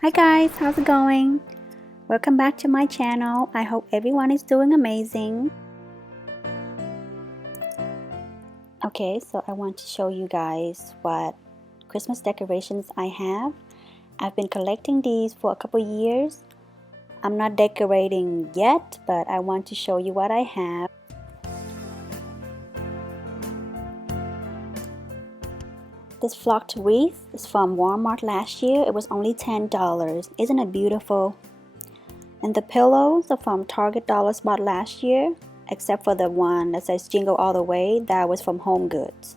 Hi guys, how's it going? Welcome back to my channel. I hope everyone is doing amazing. Okay, so I want to show you guys what Christmas decorations I have. I've been collecting these for a couple years. I'm not decorating yet, but I want to show you what I have. This flocked wreath is from Walmart last year. It was only $10. Isn't it beautiful? And the pillows are from Target Dollar Spot last year, except for the one that says Jingle All the Way. That was from Home Goods.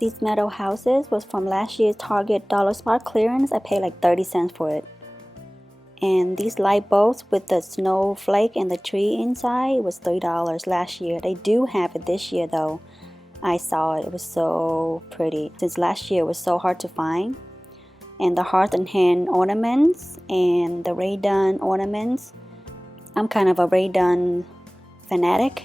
These metal houses was from last year's Target Dollar Spot clearance. I paid like 30 cents for it. And these light bulbs with the snowflake and the tree inside was $3 last year. They do have it this year though. I saw it. It was so pretty. Since last year it was so hard to find. And the heart and hand ornaments and the Ray Dunn ornaments. I'm kind of a Ray Dunn fanatic.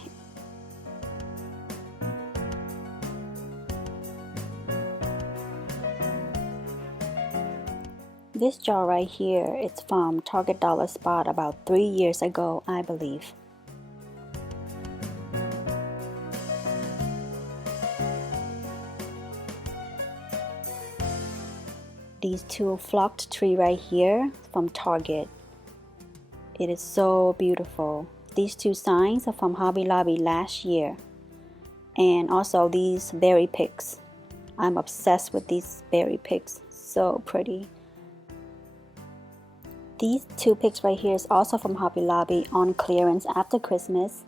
This jar right here, it's from Target Dollar Spot about 3 years ago, I believe. These two flocked tree right here from Target. It is so beautiful. These two signs are from Hobby Lobby last year. And also these berry picks. I'm obsessed with these berry picks. So pretty. These two picks right here is also from Hobby Lobby on clearance after Christmas.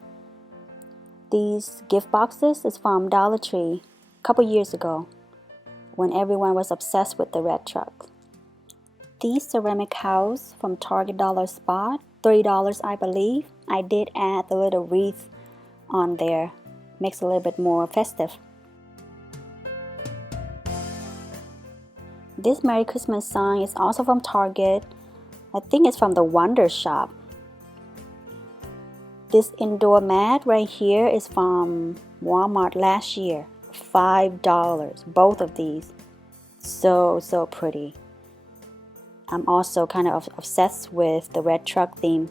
These gift boxes is from Dollar Tree a couple years ago when everyone was obsessed with the red truck. These ceramic house from Target Dollar Spot, $3 I believe. I did add the little wreath on there. Makes it a little bit more festive. This Merry Christmas sign is also from Target. I think it's from the Wonder Shop. This indoor mat right here is from Walmart last year. $5. Both of these. So pretty. I'm also kind of obsessed with the red truck theme.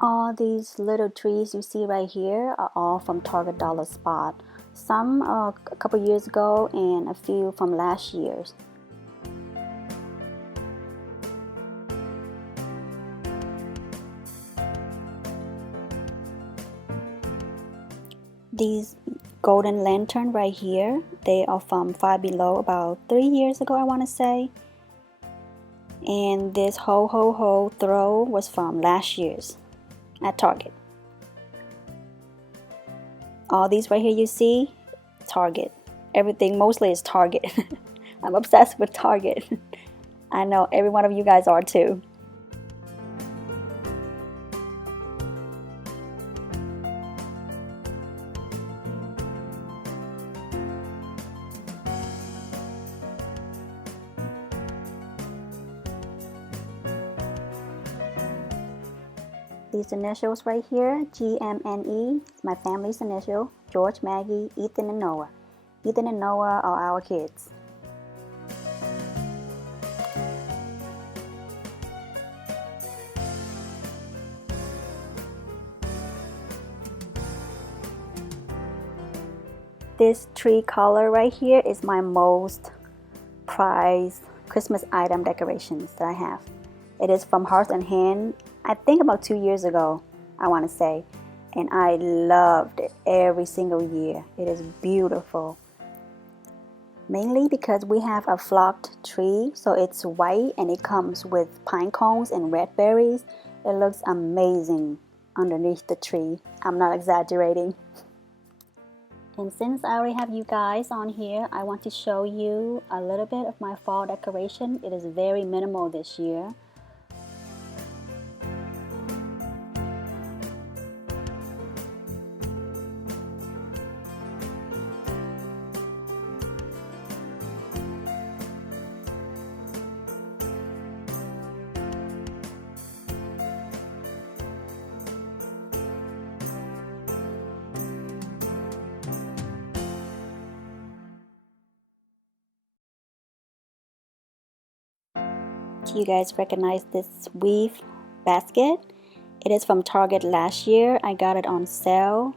All these little trees you see right here are all from Target Dollar Spot. Some a couple years ago and a few from last year's. These golden lantern right here, they are from Five Below about 3 years ago, I want to say. And this ho ho ho throw was from last year's at Target. All these right here you see, Target. Everything mostly is Target. I'm obsessed with Target. I know every one of you guys are too. These initials right here, GMNE, my family's initial, George, Maggie, Ethan, and Noah. Ethan and Noah are our kids. This tree color right here is my most prized Christmas item decorations that I have. It is from Hearth and Hand, I think about 2 years ago, I want to say. And I loved it every single year. It is beautiful. Mainly because we have a flocked tree, so it's white and it comes with pine cones and red berries. It looks amazing underneath the tree. I'm not exaggerating. And since I already have you guys on here, I want to show you a little bit of my fall decoration. It is very minimal this year. Do you guys recognize this weave basket? It is from Target last year. I got it on sale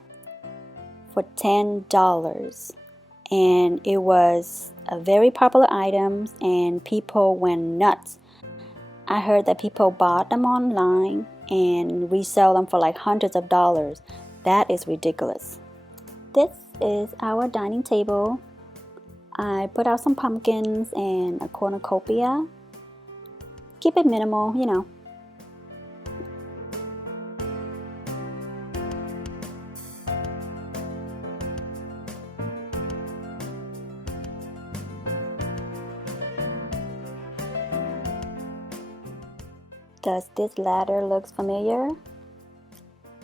for $10, and it was a very popular item and people went nuts. I heard that people bought them online and resell them for like hundreds of dollars. That is ridiculous. This is our dining table. I put out some pumpkins and a cornucopia. Keep it minimal, you know. Does this ladder look familiar?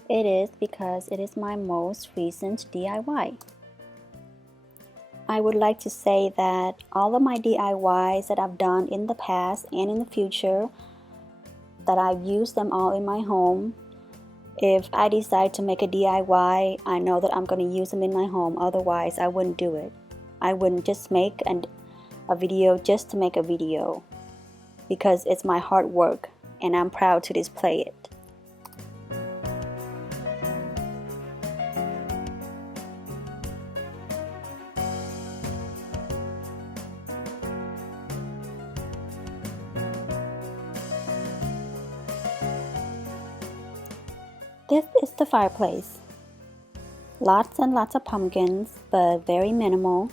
It is because it is my most recent DIY. I would like to say that all of my DIYs that I've done in the past and in the future, that I've used them all in my home. If I decide to make a DIY, I know that I'm going to use them in my home. Otherwise, I wouldn't do it. I wouldn't just make a video just to make a video, because it's my hard work and I'm proud to display it. This is the fireplace. Lots and lots of pumpkins, but very minimal.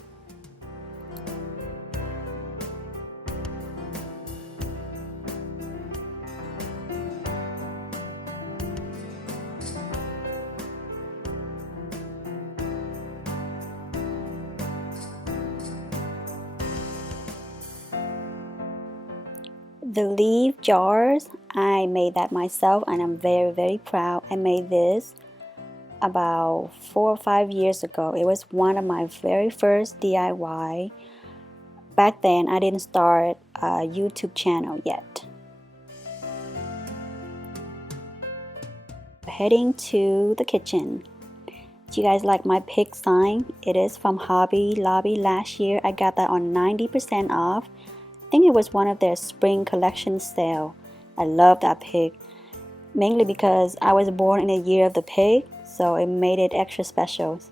The leaf jars, I made that myself and I'm very proud. I made this about 4 or 5 years ago. It was one of my very first DIY. Back then I didn't start a YouTube channel yet. Heading to the kitchen. Do you guys like my pig sign? It is from Hobby Lobby last year. I got that on 90% off. I think it was one of their spring collection sale. I love that pig, mainly because I was born in a year of the pig, so it made it extra special.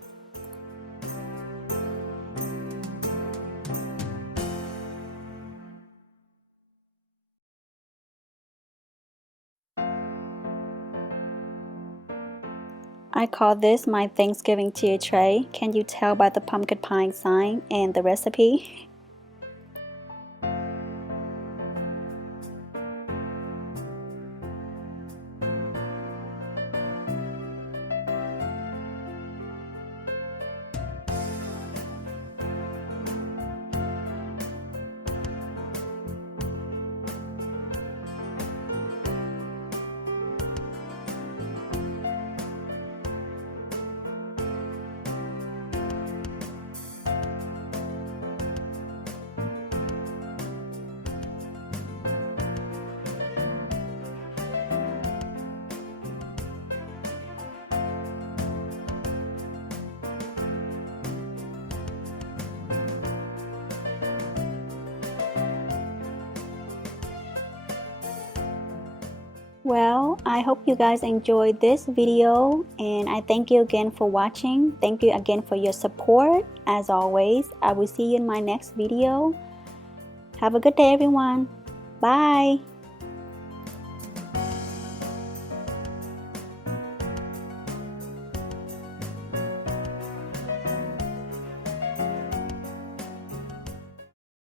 I call this my Thanksgiving tier tray. Can you tell by the pumpkin pie sign and the recipe? Well, I hope you guys enjoyed this video and I thank you again for watching. Thank you again for your support. As always, I will see you in my next video. Have a good day, everyone. Bye.